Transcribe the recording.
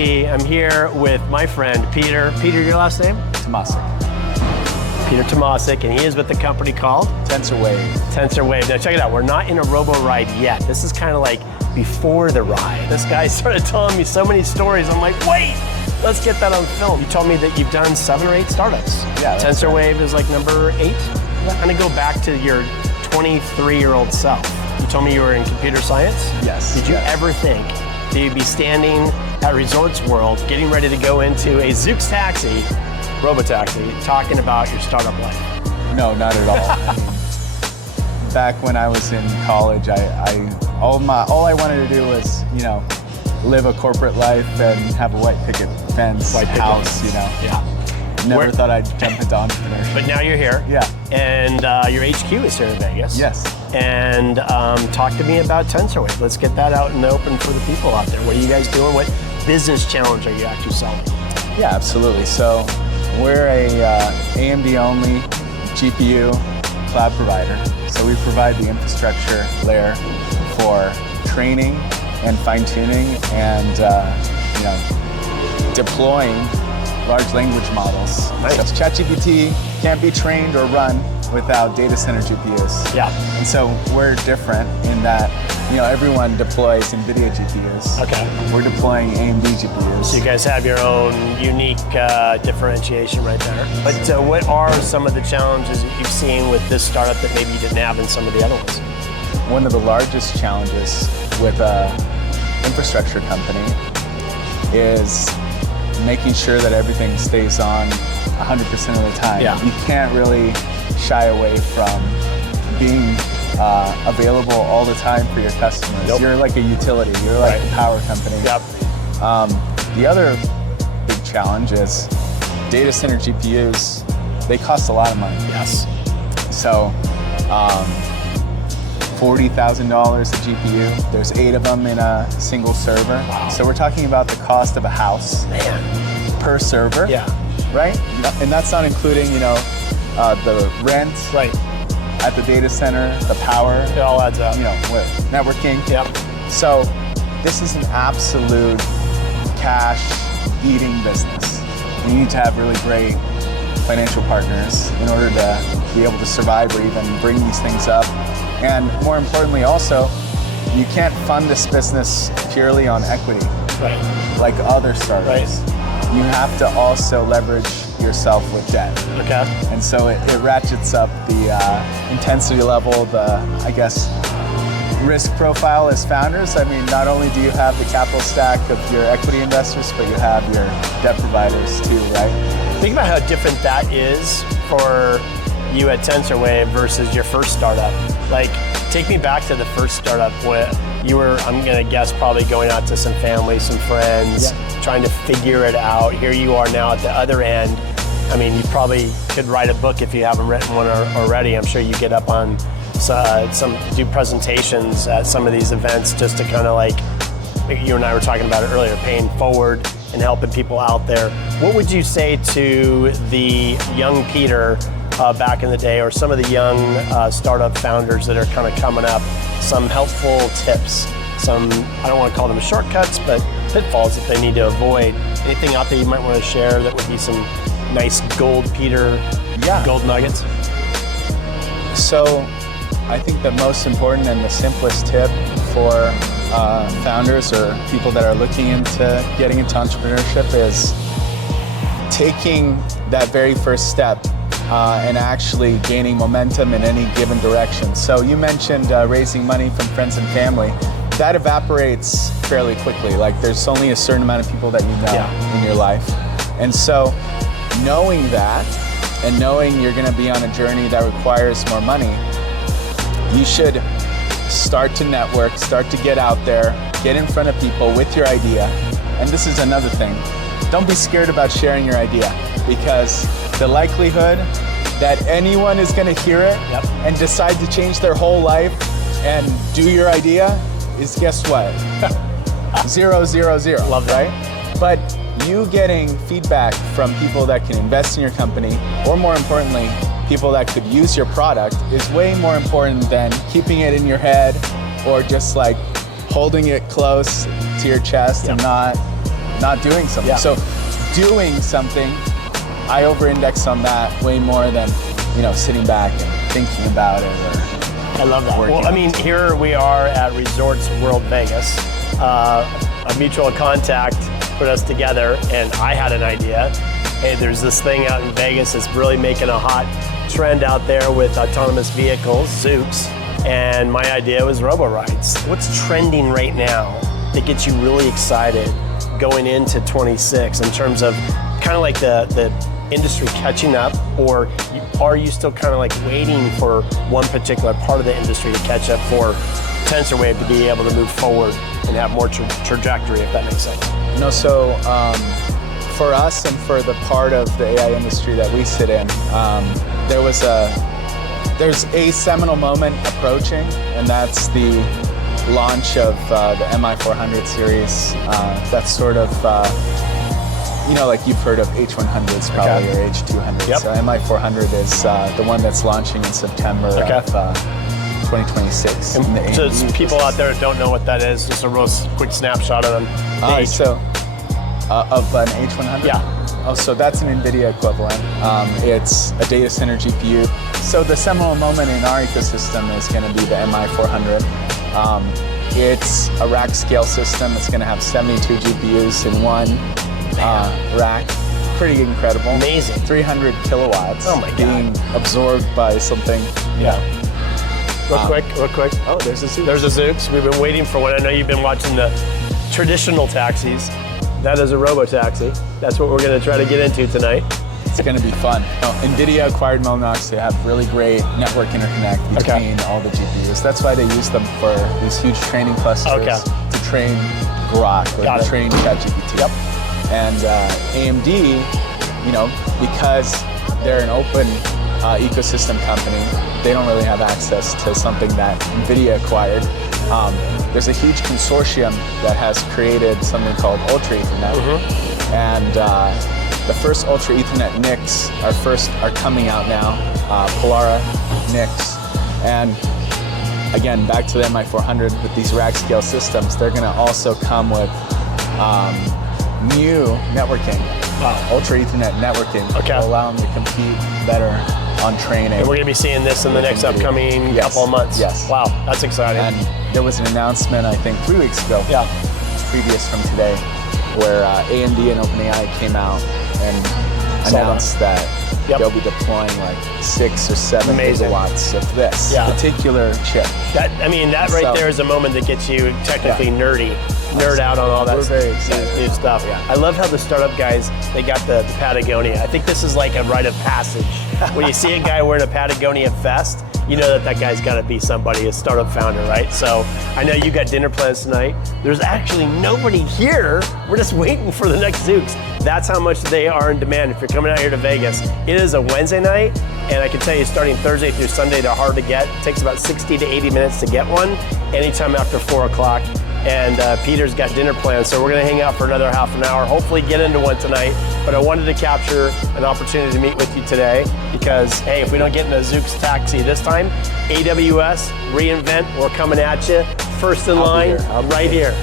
EPicHYPE. I'm here with my friend, Peter. Peter, your last name? Tomasik. Peter Tomasik, and he is with the company called? TensorWave. TensorWave. Now check it out, we're not in a robo-ride yet. This is kind of like before the ride. This guy started telling me so many stories. I'm like, wait, let's get that on film. You told me that you've done 7 or 8 startups. Yeah. TensorWave is like number 8? Yeah. I'm gonna go back to your 23-year-old self. You told me you were in computer science? Yes. Did you ever think that you'd be standing at Resorts World, getting ready to go into a Zoox taxi, Robo-Taxi, talking about your startup life? No, not at all. I mean, back when I was in college, all I wanted to do was, live a corporate life and have a white picket fence, house, Yeah. Never thought I'd jump into entrepreneurship. But now you're here. Yeah. And your HQ is here in Vegas. Yes. And talk to me about TensorWave. Let's get that out in the open for the people out there. What are you guys doing? What business challenge are you actually solving? Yeah, absolutely. So we're a AMD-only GPU cloud provider. So we provide the infrastructure layer for training and fine-tuning and deploying large language models. Nice. So ChatGPT can't be trained or run without data center GPUs. Yeah. And so we're different in that, everyone deploys NVIDIA GPUs. Okay. We're deploying AMD GPUs. So you guys have your own unique differentiation right there. But what are some of the challenges that you've seen with this startup that maybe you didn't have in some of the other ones? One of the largest challenges with an infrastructure company is making sure that everything stays on 100% of the time. Yeah. You can't really shy away from being available all the time for your customers. Nope. You're like a utility. You're like a power company. Yep. The other big challenge is data center GPUs. They cost a lot of money. Yes. So $40,000 a GPU. There's 8 of them in a single server. Wow. So we're talking about the cost of a house per server. Yeah. Right? And that's not including, the rent at the data center, the power. It all adds up. With networking. Yep. So this is an absolute cash-eating business. You need to have really great financial partners in order to be able to survive or even bring these things up. And more importantly also, you can't fund this business purely on equity, like other startups. You have to also leverage yourself with debt. Okay. And so it ratchets up the intensity level, risk profile as founders. I mean, not only do you have the capital stack of your equity investors, but you have your debt providers too, right? Think about how different that is for you at TensorWave versus your first startup. Like, take me back to the first startup where you were, I'm gonna guess, probably going out to some family, some friends, trying to figure it out. Here you are now at the other end. I mean, you probably could write a book if you haven't written one already. I'm sure you get up on do presentations at some of these events just to kind of like, you and I were talking about it earlier, paying forward and helping people out there. What would you say to the young Peter back in the day, or some of the young startup founders that are kind of coming up, some helpful tips, some, I don't want to call them shortcuts, but pitfalls that they need to avoid? Anything out there you might want to share that would be some nice gold Peter, gold nuggets? So I think the most important and the simplest tip for founders or people that are looking into getting into entrepreneurship is taking that very first step and actually gaining momentum in any given direction. So you mentioned raising money from friends and family. That evaporates fairly quickly. Like, there's only a certain amount of people that you know in your life. And so knowing that and knowing you're gonna be on a journey that requires more money, you should start to network, start to get out there, get in front of people with your idea. And this is another thing. Don't be scared about sharing your idea, because the likelihood that anyone is gonna hear it and decide to change their whole life and do your idea is, guess what? 0, 0, 0. Love that. Right? But you getting feedback from people that can invest in your company, or more importantly, people that could use your product, is way more important than keeping it in your head or just like holding it close to your chest and not not doing something. Yeah. So doing something, I over-index on that way more than, you know, sitting back and thinking about it. Or I love that. Well, I mean, here we are at Resorts World Vegas. A mutual contact put us together, and I had an idea. Hey, there's this thing out in Vegas that's really making a hot trend out there with autonomous vehicles, Zoox, and my idea was robo-rides. What's trending right now that gets you really excited going into 26 in terms of kind of like the industry catching up, or are you still kind of like waiting for one particular part of the industry to catch up for TensorWave to be able to move forward and have more trajectory, if that makes sense? No, so for us and for the part of the AI industry that we sit in, there's a seminal moment approaching, and that's the launch of the MI400 series. That's sort of, you know, like you've heard of H100s probably, or H200s. Yep. So MI400 is the one that's launching in September of 2026. In the So AMD people out there that don't know what that is, just a real quick snapshot of them. So of an H100? Yeah. Oh, so that's an NVIDIA equivalent. It's a data center GPU. So the seminal moment in our ecosystem is going to be the MI400. It's a rack scale system. It's going to have 72 GPUs in one rack. Pretty incredible. Amazing. 300 kilowatts being absorbed by something. Yeah. Real quick. Oh, there's a Zoox. There's a Zoox. We've been waiting for one. I know you've been watching the traditional taxis. That is a Robo-Taxi. That's what we're going to try to get into tonight. It's going to be fun. NVIDIA acquired Mellanox to have really great network interconnect between all the GPUs. That's why they use them for these huge training clusters to train Grok or to train ChatGPT. Yep. And AMD, you know, because they're an open ecosystem company, they don't really have access to something that NVIDIA acquired. There's a huge consortium that has created something called Ultra Ethernet. And the first Ultra Ethernet NICs are coming out now, Polara NICs. And again, back to the MI400 with these rack scale systems, they're gonna also come with new networking, Ultra Ethernet networking, will allow them to compete better on training. And we're going to be seeing this in the next upcoming couple of months. Yes. Wow, that's exciting. And there was an announcement, I think, 3 weeks ago, previous from today, where AMD and OpenAI came out and announced that they'll be deploying like 6 or 7 gigawatts of this particular chip. That right there is a moment that gets you technically nerd out on all that new stuff. I love how the startup guys, they got the Patagonia. I think this is like a rite of passage. When you see a guy wearing a Patagonia vest, you know that guy's got to be somebody, a startup founder, right? So I know you got dinner plans tonight. There's actually nobody here. We're just waiting for the next Zoox. That's how much they are in demand. If you're coming out here to Vegas, it is a Wednesday night, and I can tell you starting Thursday through Sunday, they're hard to get. It takes about 60 to 80 minutes to get one, anytime after 4 o'clock. And Peter's got dinner plans, so we're gonna hang out for another half an hour, hopefully get into one tonight. But I wanted to capture an opportunity to meet with you today because, hey, if we don't get in a Zoox taxi this time, AWS, reInvent, we're coming at you. First in line, right here.